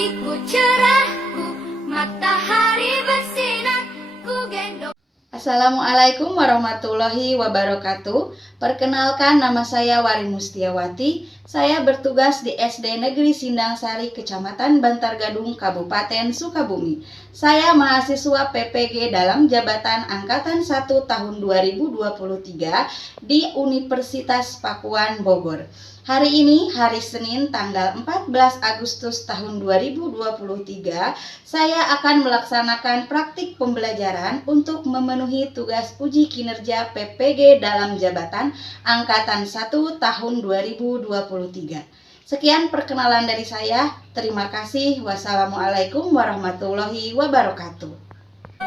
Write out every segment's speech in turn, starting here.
Hatiku cerahku, matahari bersinar, ku gendong. Assalamualaikum warahmatullahi wabarakatuh. Perkenalkan, nama saya Wari Mustiawati. Saya bertugas di SD Negeri Sindang Sari, Kecamatan Bantar Gadung, Kabupaten Sukabumi. Saya mahasiswa PPG dalam jabatan Angkatan 1 tahun 2023 di Universitas Pakuan Bogor. Hari ini, hari Senin, tanggal 14 Agustus tahun 2023, saya akan melaksanakan praktik pembelajaran untuk memenuhi tugas uji kinerja PPG dalam jabatan Angkatan 1 tahun 2023. Sekian perkenalan dari saya. Terima kasih. Wassalamualaikum warahmatullahi wabarakatuh.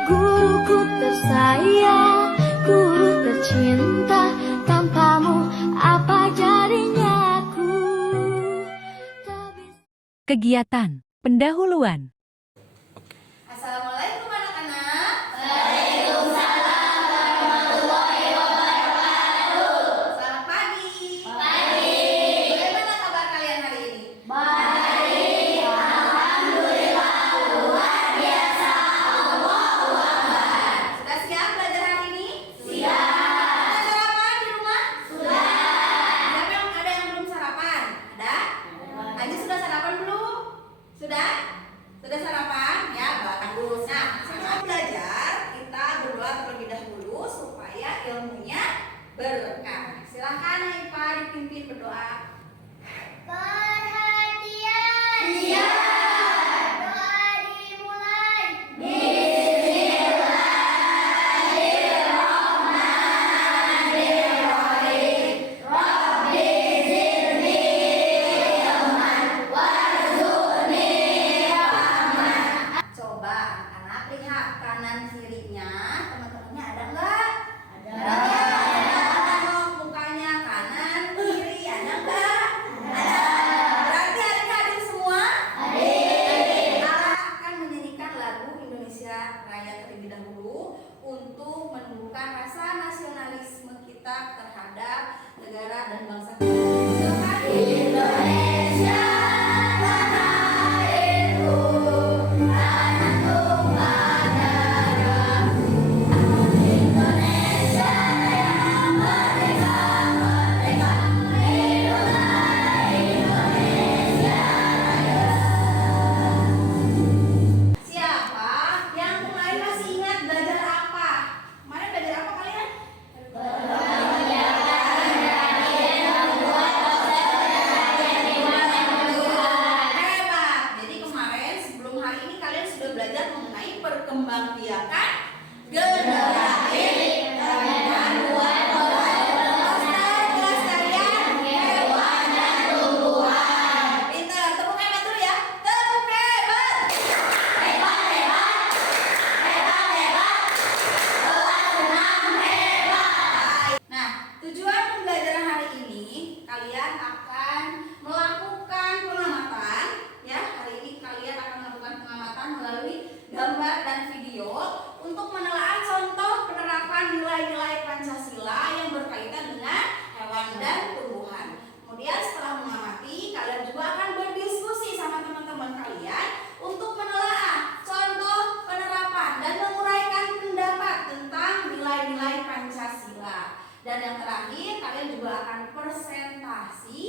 Guruku tersayang, guru tercinta, tanpamu apa jadinya aku. Kegiatan pendahuluan. Assalamualaikum anak-anak. Selamat pagi. Bagaimana kabar kalian hari ini? Sudah siap belajar hari ini? Sudah sarapan di rumah? Siapa yang ada yang belum sarapan? Ada? Aji sudah sarapan belum? Sudah? Sudah sarapan? Ya, bagus. Nah, sebelum belajar, kita berdoa terlebih dahulu supaya ilmunya berkah. Silakan Haifa dipimpin berdoa. Perhatian. Doa dimulai. Coba anak-anak lihat kanan kirinya, teman-temannya ada nggak? Ada. Tengok mukanya kanan kiri, ada nggak? Ada. Berarti adik-adik semua? Allah akan menyanyikan lagu Indonesia Raya terlebih dahulu untuk menumbuhkan rasa nasionalisme kita terhadap negara dan bangsa kita. Silakan. Indonesia. Siapa yang kemarin masih ingat belajar apa? Kemarin belajar apa kalian? Hebat. Jadi kemarin sebelum hari ini kalian sudah belajar mengenai perkembangbiakan generasi tumbuhan. Kelas kalian hewan dan tumbuhan. Pintar. Tepuk hebat dulu ya. Tepuk hebat. Nah, tujuan pembelajaran hari ini kalian akan melakukan pengamatan ya. Hari ini kalian akan melakukan pengamatan melalui gambar dan video untuk menelaah contoh penerapan nilai-nilai Pancasila yang berkaitan dengan hewan dan tumbuhan. Kemudian setelah mengamati, kalian juga akan berdiskusi sama teman-teman kalian untuk menelaah contoh penerapan dan menguraikan pendapat tentang nilai-nilai Pancasila. Dan yang terakhir, kalian juga akan presentasi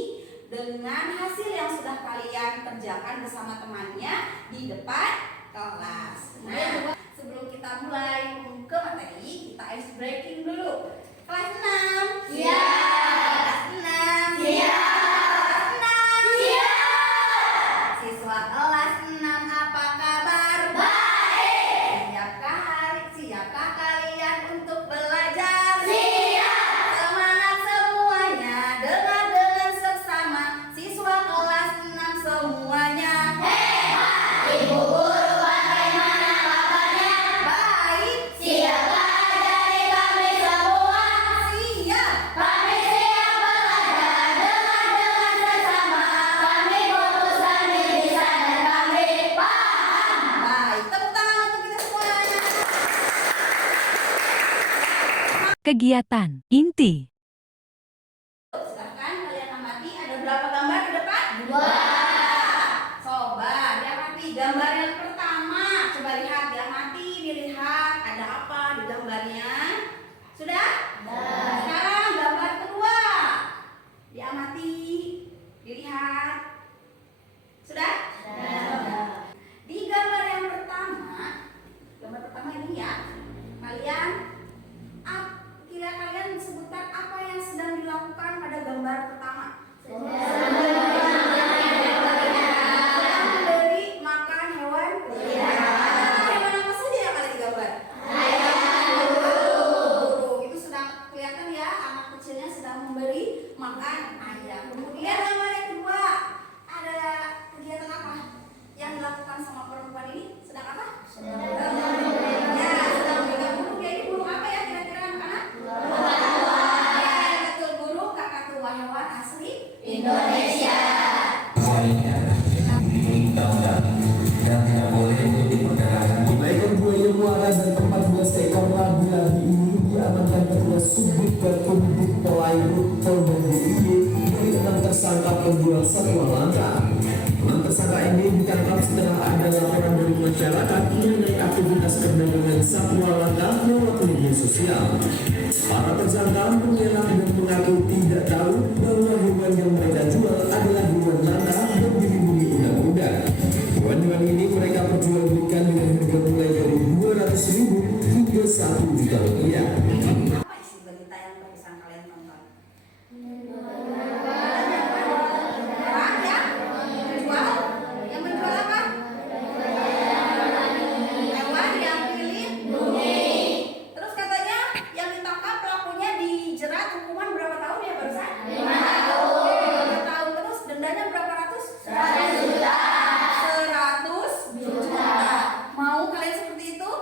dengan hasil yang sudah kalian kerjakan bersama temannya di depan kelas. Kemudian juga sebelum kita mulai ke materi, kita ice breaking dulu. Kelas 6. Kelas 6. Kelas 6. Siswa kelas 6 apa kabar? Siapkah kalian untuk belajar? Semangat semuanya, dengar dengan seksama. Siswa kelas 6 semuanya. Ibu guru bagaimana kabarnya? Baik. Siapkah dari kami semua? Siap. Kami siap belajar, dengar dengan seksama. Kami putuskan bisa dan kami paham. Baik, tepuk tangan untuk kita semuanya. Kegiatan inti. Silahkan kalian amati, ada berapa gambar di depan? 2. Coba diamati Dilihat. Sudah? Di gambar yang pertama ini ya, kalian kalian sebutkan apa yang sedang dilakukan pada gambar pertama. Sedang memberi makan hewan. Hewan apa saja yang ada di gambar? Burung. Itu sedang kelihatan ya, anak kecilnya sedang memberi makan ayam. Kemudian gambar yang kedua, ada kegiatan apa yang dilakukan sama perempuan ini? Sedang apa? Sedang memegang burung. Ya, ini burung apa ya kira-kira anak-anak? Betul, burung kakatua, hewan asli Indonesia. Dan tidak boleh mengikuti pergerakan. Ekor buaya muara dan 14 ekor labi-labi ini diamankan petugas Subdit Gakumdu Pelayu Polda DIY dari 6 tersangka penjual satwa langka. 6 tersangka ini ditangkap setelah ada laporan dari masyarakat mengenai aktivitas perdagangan satwa langka lewat media sosial. Para tersangka mengelak dan mengaku tidak tahu bahwa hewan yang mereka jual adalah hewan langka dan dilindungi undang-undang. Hewan-hewan ini mereka perjualbelikan dengan harga mulai dari 200.000 hingga 1 juta rupiah. Apa isi berita yang barusan kalian tonton? Orang yang menjual, apa? Hewan yang dilindungi. Terus katanya yang ditangkap pelakunya dijerat hukuman berapa tahun ya barusan? 5 tahun. 5 tahun. Terus dendanya berapa ratus? 100 juta. 100 juta. Mau kalian seperti itu?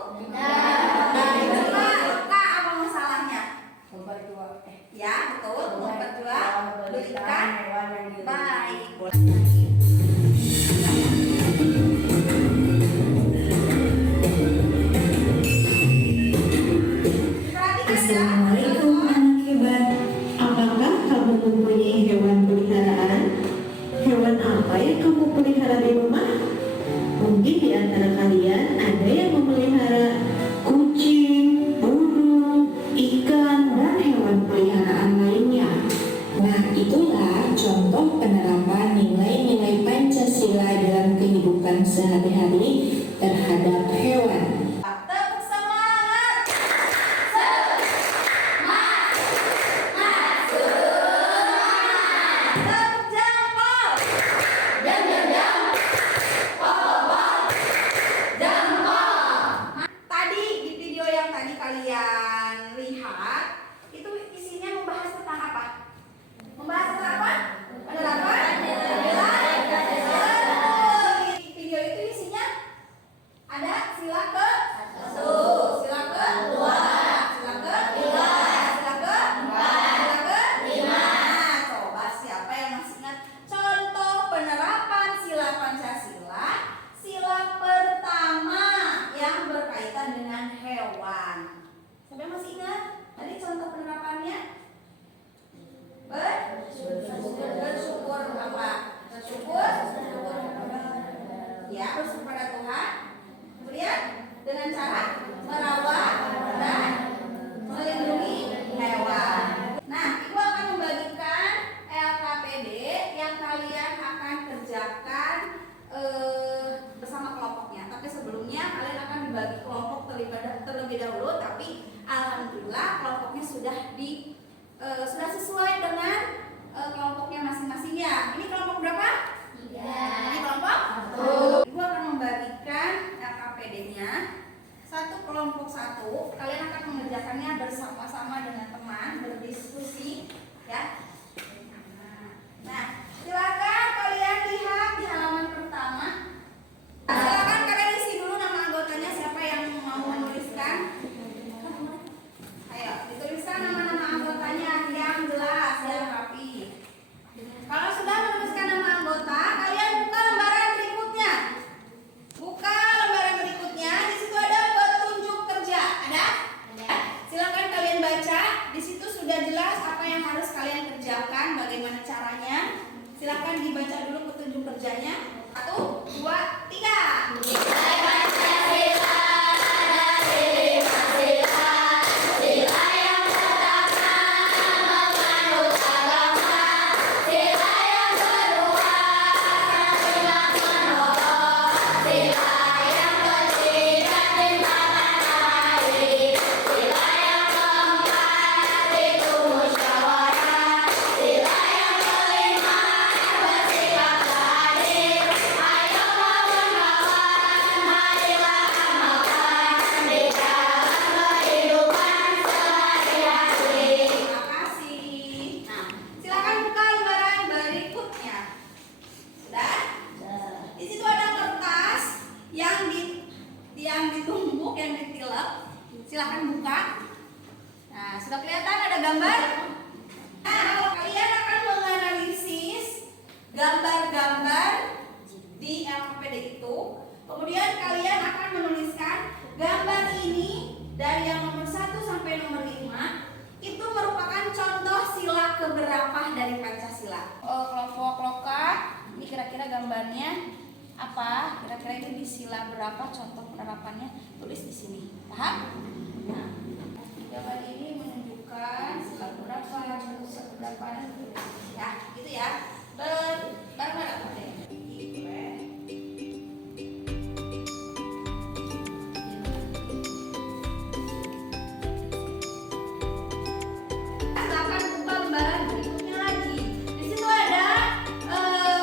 Apa masalahnya? Ya, betul. Memperjualbelikan baik. Assalamualaikum anak hebat. Apakah kamu mempunyai hewan peliharaan? Hewan apa yang kamu pelihara di rumah? Mungkin di antara kalian ada yang memelihara kucing, burung, ikan, dan hewan peliharaan lainnya. Nah, itulah contoh penerapan nilai-nilai Pancasila dalam kehidupan sehari-hari terhadap hewan. Tepuk semangat. Tepuk jempol. Tadi di video yang tadi kalian lihat itu isinya membahas tentang apa? Membahas tentang apa? Penerapan nilai Pancasila. Di video itu isinya ada sila ke-1, sila ke-2, sila ke-3, sila ke-4, sila ke-5. Coba siapa yang masih ingat contoh penerapan sila Pancasila? Sila pertama yang berkaitan dengan hewan. Siapa yang masih ingat? Tadi contoh penerapannya? Bersyukur apa? Bersyukur ya, bersyukur pada Tuhan. Kemudian dengan cara merawat dan melindungi hewan. Nah, Ibu akan membagikan LKPD yang kalian akan kerjakan bersama kelompoknya. Tapi sebelumnya kalian akan dibagi kelompok terlebih dahulu. Tapi alhamdulillah kelompoknya sudah sesuai dengan kelompoknya masing-masing ya. Ini kelompok berapa? 3. Ini kelompok 1. Ibu akan membagikan LKPD-nya kelompok 1. Kalian akan mengerjakannya bersama-sama dengan teman, berdiskusi ya. Nah, silakan kalian lihat di halaman pertama. Silakan kalian isi dulu nama anggotanya, siapa yang mau menuliskan. Ayo, dituliskan nama-nama anggotanya yang jelas, yang rapi. Kalau sudah menuliskan nama anggota, kalian buka lembaran berikutnya. Buka lembaran berikutnya, di situ ada petunjuk kerja. Ada? Silakan kalian baca. Di situ sudah jelas apa yang harus kalian kerjakan, bagaimana caranya. Silakan dibaca dulu petunjuk kerjanya. 1, 2, 3. kira-kira gambarnya apa? Kira-kira ini di sila berapa? Contoh penerapannya tulis di sini. Paham? Nah, gambar ini menunjukkan sila berapa, bentuk seberapa, ya, gitu ya. Bareng-bareng deh. Silakan buka lembaran berikutnya lagi. Di situ ada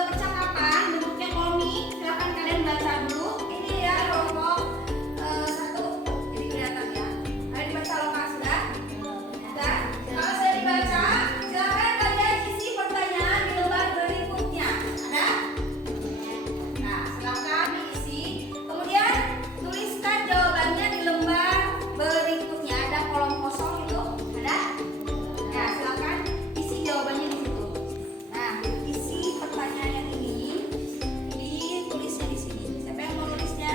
percakapan bentuknya komik. Silakan kalian baca dulu. Ini ya kelompok 1. Ini kelihatan ya. Ayo dibaca lokasi sudah. Sudah. Kalau sudah dibaca, silakan kalian isi pertanyaan di lembar berikutnya. Ada? Nah, silakan diisi. Kemudian tuliskan jawabannya di lembar berikutnya. Ada kolom kosong itu. Ada? Ya, silakan isi jawabannya di situ. Nah, isi pertanyaan yang ini ditulisnya di sini. Siapa yang mau nulisnya?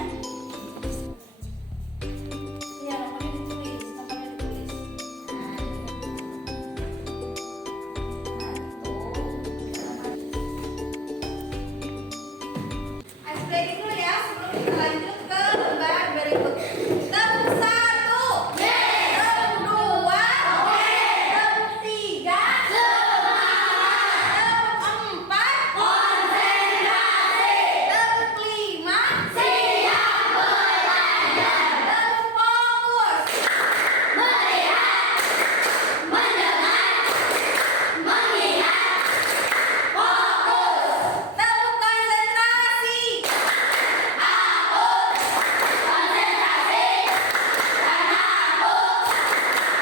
Iya, nomornya ditulis. Nomornya ditulis. Nah, ice breaking dulu ya sebelum kita lanjut ke lembar berikut. Tepuk 1. Tepuk 2. Tepuk 3. Tepuk 4. Konsentrasi. Tepuk 5. Siap belajar. Tepuk fokus. Melihat, mendengar, mengingat, fokus. Tepuk konsentrasi. Aku konsentrasi karena aku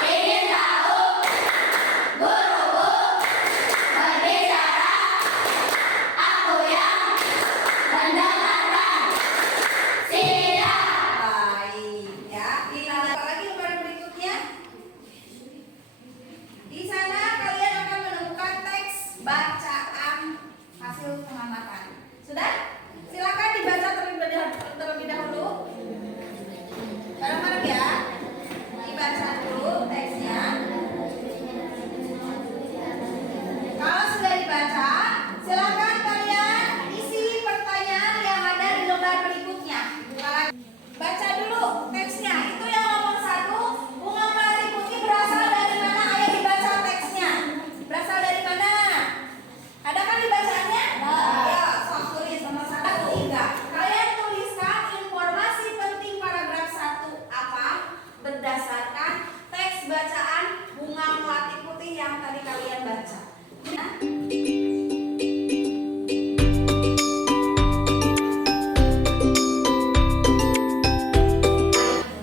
ingin tahu guruku berbicara. Aku yang mendengarkan. Siap. Baik ya. Apa lagi lembar berikutnya? Di sana kalian akan menemukan teks bacaan hasil pengamatan. Sudah? Silakan dibaca terlebih dahulu. Bareng-bareng ya. Dibaca dulu teksnya. Kalau sudah dibaca, silakan kalian isi pertanyaan yang ada di lembar berikutnya. Baca dulu teksnya. Itu yang nomor 1, bunga melati putih berasal dari mana? Ayo dibaca teksnya. Berasal dari mana? Ada kan dibacaannya? Ya, sok tulis nomor 1, 3. Kalian tuliskan informasi penting paragraf 1 apa? Berdasarkan teks bacaan bunga melati putih yang tadi kalian baca. Nah,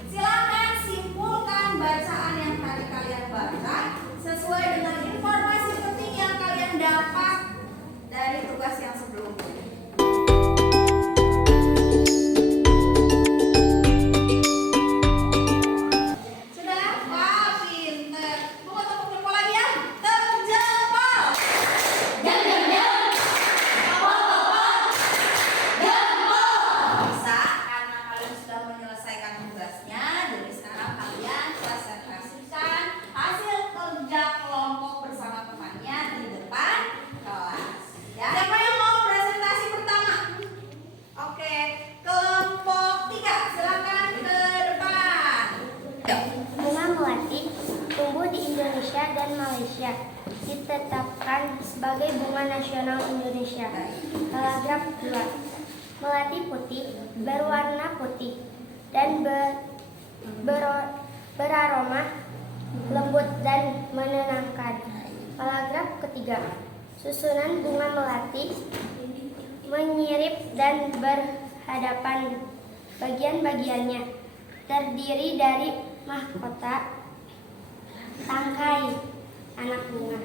silakan simpulkan bacaan yang tadi kalian baca sesuai dengan informasi penting yang kalian dapat dari tugas yang sebelumnya. Sudah? Wah, pinter. Tunggu, tepuk jempol lagi ya. Tepuk jempol. Jam, jam, jam. Pokok, jempol. Bisa, karena kalian sudah menyelesaikan tugasnya. Jadi sekarang kalian presentasikan hasil kerja kelompok bersama temannya di depan kelas. Ya. Siapa yang mau presentasi pertama? Oke, kelompok 3, silakan ke depan. Bunga melati tumbuh di Indonesia dan Malaysia. Ditetapkan sebagai bunga nasional Indonesia. Paragraf 2. Melati putih berwarna putih dan beraroma lembut dan menenangkan. Paragraf ketiga. Susunan bunga melati menyirip dan berhadapan. Bagian-bagiannya terdiri dari mahkota, tangkai, anak bunga.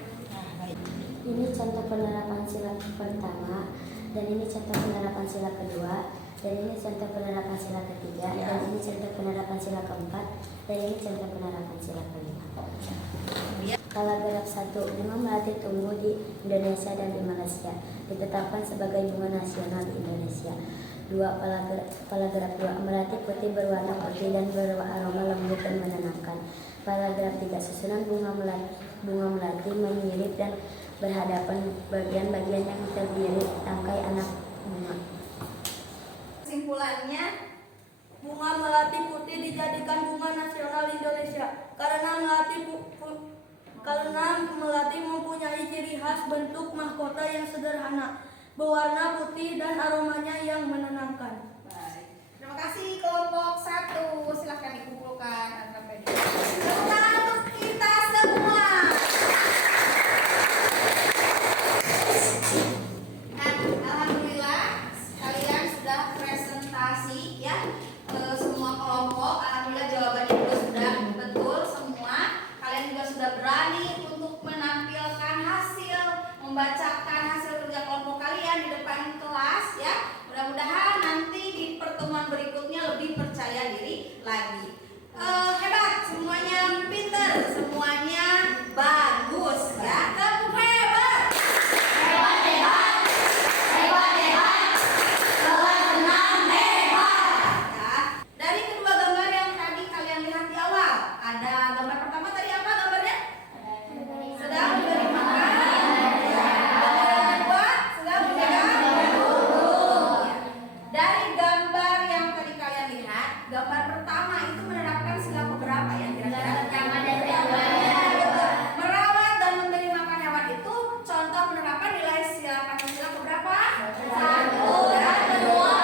Ini contoh penerapan sila pertama, dan ini contoh penerapan sila kedua, dan ini contoh penerapan sila ketiga, dan ini contoh penerapan sila keempat, dan ini contoh penerapan sila kelima. Paragraf 1. Bunga melati tumbuh di Indonesia dan di Malaysia. Ditetapkan sebagai bunga nasional di Indonesia. 2. Paragraf 2. Melati putih berwarna putih dan beraroma lembut dan menenangkan. Paragraf 3. Susunan bunga melati menyirip dan berhadapan. Bagian-bagian yang terdiri tangkai anak mahkota yang sederhana, berwarna putih dan aromanya yang menenangkan. Baik. Terima kasih kelompok 1. Silahkan dikumpulkan sampai di. Untuk kita semua. Nah, alhamdulillah kalian sudah presentasi ya. Semua kelompok, alhamdulillah jawabannya juga sudah betul semua. Kalian juga sudah berani untuk menampilkan hasil, membacakan hasil kerja kelompok kalian di depan kelas ya. Mudah-mudahan nanti di pertemuan berikutnya lebih percaya diri lagi. Hebat, semuanya pinter, semuanya bagus ya. Tepuk hebat. Hebat, hebat. Hebat, hebat. Kelas 6 hebat. Ya. Dari kedua gambar yang tadi kalian lihat di awal, ada gambar pertama tadi apa gambarnya? Sedang memberi makan. Gambar yang kedua sedang memegang burung. Ya. Dari gambar yang tadi kalian lihat, gambar pertama itu menerapkan sila keberapa ya kira-kira? Pertama dan kedua. Ya, betul. Merawat dan memberi makan hewan itu contoh penerapan nilai sila Pancasila keberapa? 1 dan kedua.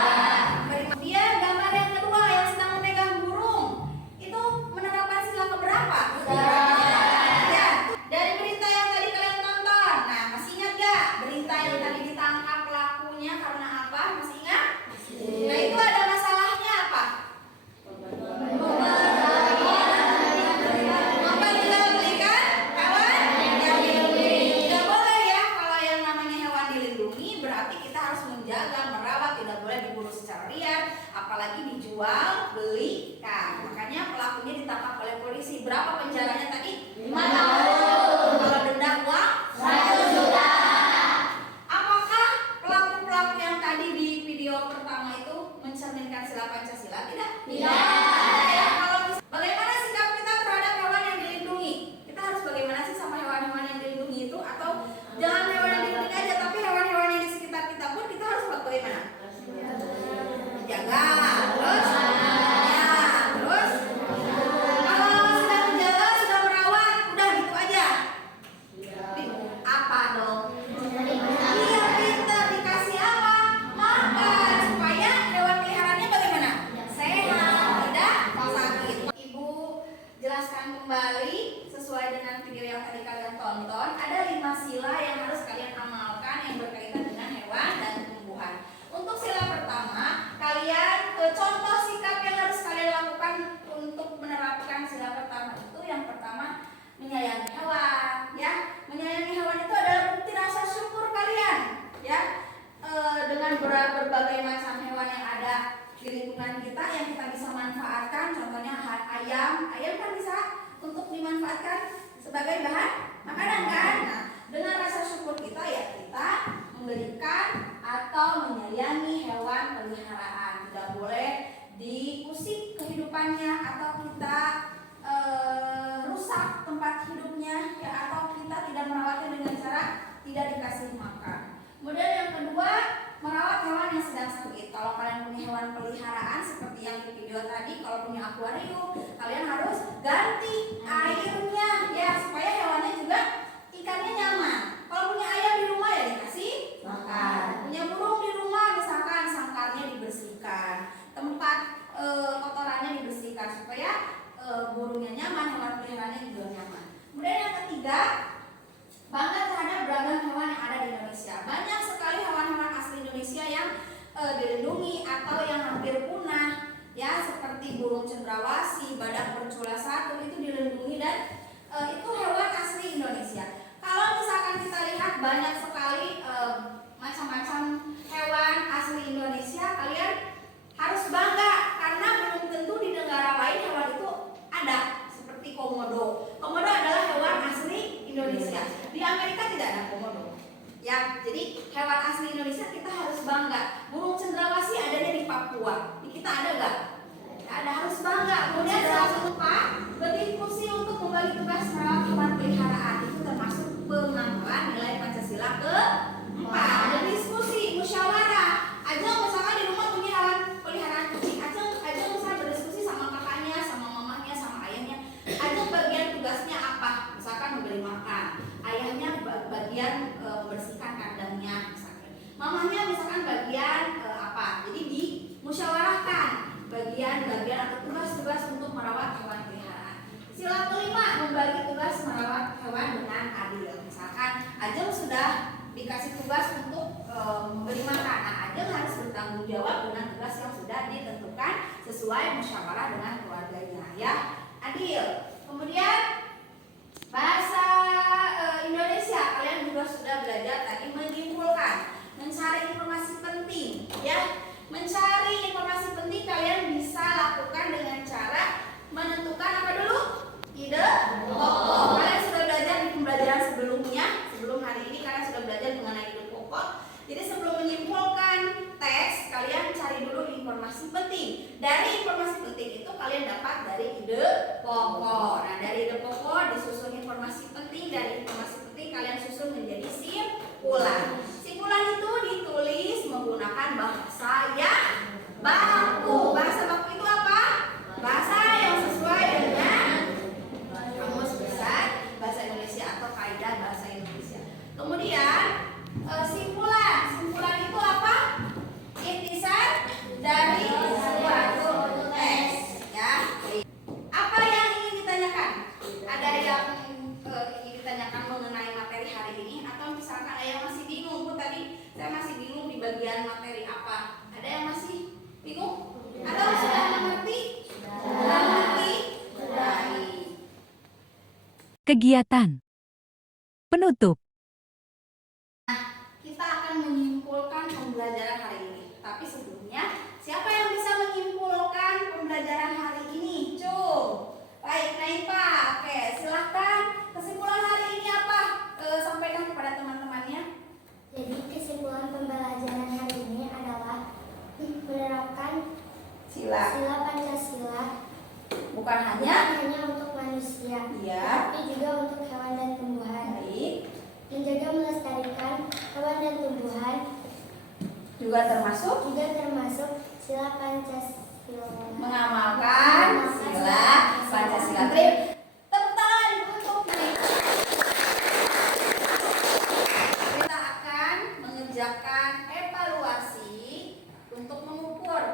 Kemudian gambar yang kedua yang sedang memegang burung itu menerapkan sila keberapa? Ya. Dari berita yang tadi kalian tonton, nah masih ingat gak berita yang tadi ditangkap pelakunya karena apa? Masih ingat? Nah itu ada masalahnya apa? Memperjualbelikan hewan yang dilindungi. Tidak boleh ya, kalau yang namanya hewan dilindungi berarti kita harus menjaga, merawat, tidak boleh diburu secara liar, apalagi dijual belikan. Makanya pelakunya ditangkap oleh polisi. Berapa penjaranya tadi? 5 tahun. Kalau denda uang 1 juta. Apakah pelaku-pelaku yang tadi di video pertama itu mencerminkan sila Pancasila? Tidak. Ya, bagaimana sikap kita terhadap hewan yang dilindungi? Kita harus bagaimana sih sama hewan-hewan yang dilindungi itu? Atau jangan hewan yang dilindungi aja, tapi hewan-hewan yang di sekitar kita pun kita harus bagaimana? Jaga. Terus? Ya, terus? Kalau sudah menjaga, sudah merawat, udah gitu aja. Apa dong? Iya, pintar, dikasih apa? Makan supaya hewan peliharaannya bagaimana? Sehat, tidak sakit. Ibu jelaskan kembali sesuai dengan video yang tadi kalian tonton. Ada 5 sila yang harus kalian amalkan yang berkaitan dengan hewan dan tumbuhan. Untuk sila pertama, kalian contoh sikap yang harus kalian lakukan untuk menerapkan sila pertama itu yang pertama menyayangi hewan, ya. Menyayangi hewan itu adalah bukti rasa syukur kalian, ya. Dengan berbagai macam hewan yang ada di lingkungan kita yang kita bisa manfaatkan, contohnya ayam kan bisa untuk dimanfaatkan sebagai bahan makanan kan. Nah, dengan rasa syukur kita ya kita memberikan atau menyayangi hewan peliharaan. Tidak boleh diusik kehidupannya atau kita rusak tempat hidupnya ya, atau kita tidak merawatnya dengan cara tidak dikasih makan. Kemudian yang kedua, merawat hewan yang sedang sakit. Kalau kalian punya hewan peliharaan seperti yang di video tadi, kalau punya akuarium, kalian harus ganti airnya ya supaya hewannya juga ikannya nyaman. Kalau punya ayam di rumah ya dikasih makan. Punya burung di rumah misalkan sangkarnya dibersihkan, tempat kotorannya dibersihkan supaya burungnya nyaman, hewan peliharaannya juga nyaman. Kemudian yang ketiga, bangga terhadap beragam hewan yang ada di Indonesia. Banyak sekali hewan-hewan asli Indonesia yang dilindungi atau yang hampir punah, ya seperti burung cendrawasih, badak bercula 1 itu dilindungi dan itu hewan asli Indonesia. Kalau misalkan kita lihat banyak sekali macam-macam hewan asli Indonesia, kalian harus bangga karena belum tentu di negara lain hewan itu ada. Seperti komodo. Komodo adalah hewan asli Indonesia. Di Amerika tidak ada komodo. Ya, jadi hewan asli Indonesia kita harus bangga. Burung cendrawasih adanya di Papua. Di kita ada nggak? Ada, harus bangga. Kemudian jangan lupa berdiskusi untuk membagi tugas merawat hewan peliharaan. Itu termasuk pengambilan nilai Pancasila ke-4. Ada diskusi, musyawarah. Ajeng misalkan di rumah punya hewan peliharaan kucing. Ajeng misalkan berdiskusi sama kakaknya, sama mamanya, sama ayahnya. Ajeng bagian tugasnya apa? Misalkan memberi makan. Ayahnya bagian membersihkan Contohnya misalkan bagian apa? Jadi dimusyawarahkan bagian-bagian atau tugas-tugas untuk merawat hewan peliharaan. Sila kelima, membagi tugas merawat hewan dengan adil. Misalkan Ajeng sudah dikasih tugas untuk memberi makan. Nah, Ajeng harus bertanggung jawab dengan tugas yang sudah ditentukan sesuai musyawarah dengan keluarganya, ya. Adil. Kemudian bahasa Indonesia, kalian juga sudah belajar tadi menyimpulkan, mencari informasi penting, ya. Mencari informasi penting kalian bisa lakukan dengan cara menentukan apa dulu? Ide pokok. Kalian sudah belajar di pembelajaran sebelumnya, sebelum hari ini kalian sudah belajar mengenai ide pokok. Jadi sebelum menyimpulkan teks, kalian cari dulu informasi penting. Dari informasi penting itu kalian dapat dari ide pokok. Nah, dari ide pokok disusun informasi penting, dari informasi penting kalian susun menjadi simpulan. Simpulan itu ditulis menggunakan bahasa yang baku. Bahasa baku itu apa? Bahasa yang sesuai dengan kamus besar bahasa Indonesia atau kaidah bahasa Indonesia. Kemudian simpulan itu apa? Intisar dari suatu teks, ya. Apa yang ingin ditanyakan? Ada yang ingin ditanyakan mengenai materi hari ini, atau misalkan ada yang masih bingung? Tadi saya masih bingung di bagian materi apa. Ada yang masih bingung? Atau sudah mengerti? Sudah mengerti? Baik. Kegiatan penutup. Kita akan menyimpulkan pembelajaran hari ini. Tapi sebelumnya, siapa yang bisa menyimpulkan pembelajaran hari ini? Cung. Baik, Naipa. Oke, silahkan. Kesimpulan hari ini apa? Sampaikan kepada teman-temannya. Jadi kesimpulan pembelajaran hari ini adalah menerapkan Sila. sila Pancasila Bukan hanya. bukan hanya untuk manusia, Iya. tapi juga untuk hewan dan tumbuhan. Baik. Menjaga melestarikan hewan dan tumbuhan Juga termasuk juga termasuk sila Pancasila. mengamalkan sila Pancasila. Tepuk tangan untuk mereka. Kita akan mengerjakan evaluasi untuk mengukur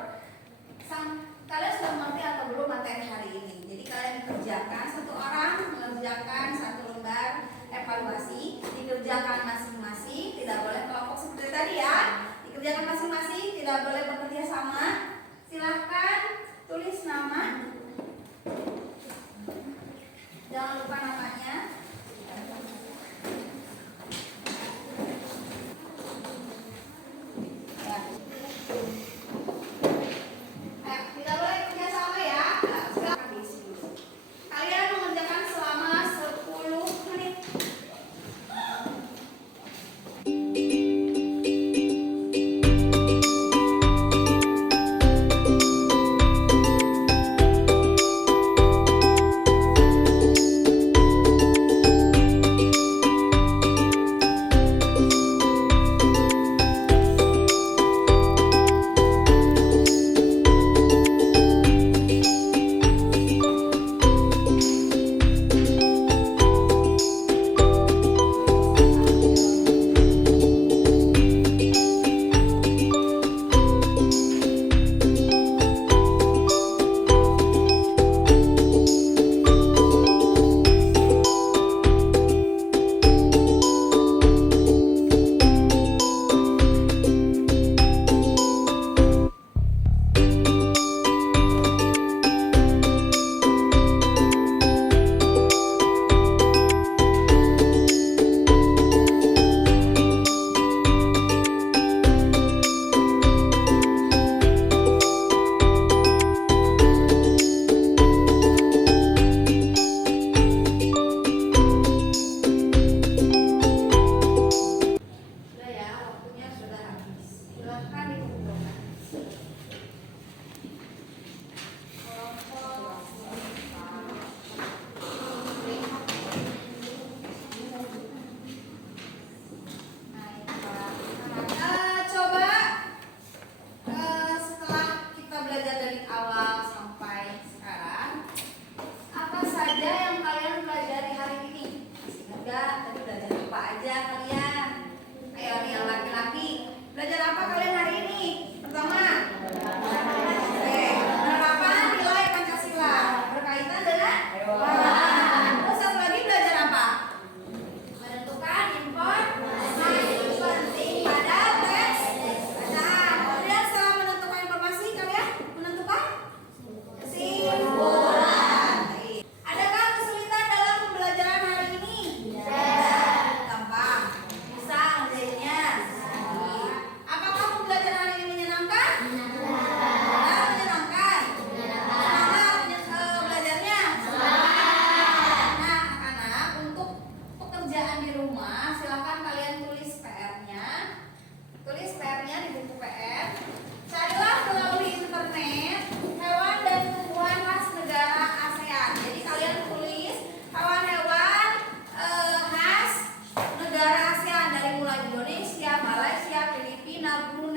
kalian sudah mengerti atau belum materi hari ini. Jadi kalian dikerjakan, satu orang mengerjakan satu lembar evaluasi, dikerjakan masing-masing, tidak boleh kelompok seperti tadi ya. Dikerjakan masing-masing, tidak boleh bekerja sama. Silahkan tulis nama. Jangan lupa namanya. Ya. Tidak boleh kerja sama ya. Silakan diisi dulu. Kalian mengerjakan selama 10 menit.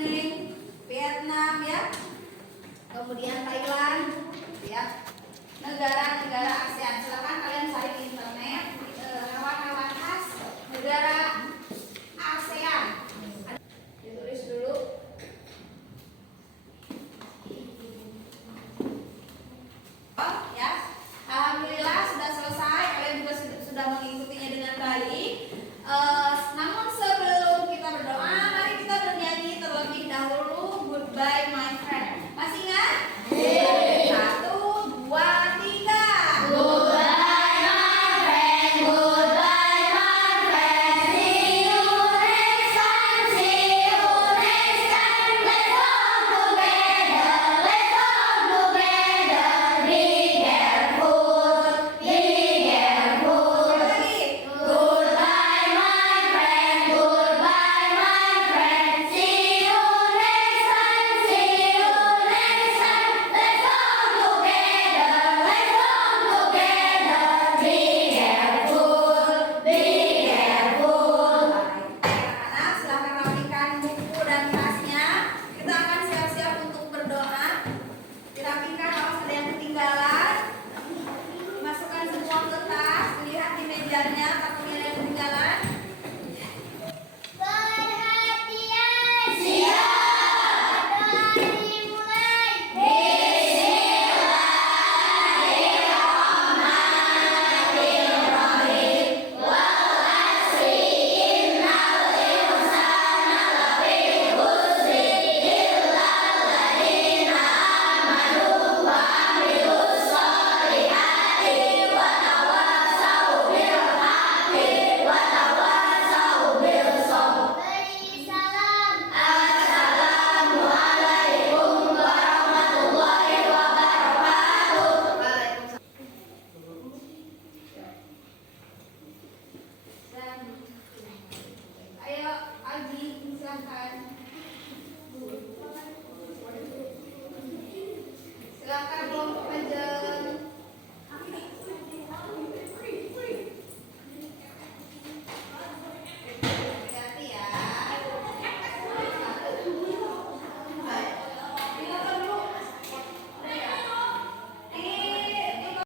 Brunei, Vietnam ya. Kemudian Thailand ya. Negara-negara ASEAN. Silakan kalian cari di internet hewan-hewan khas negara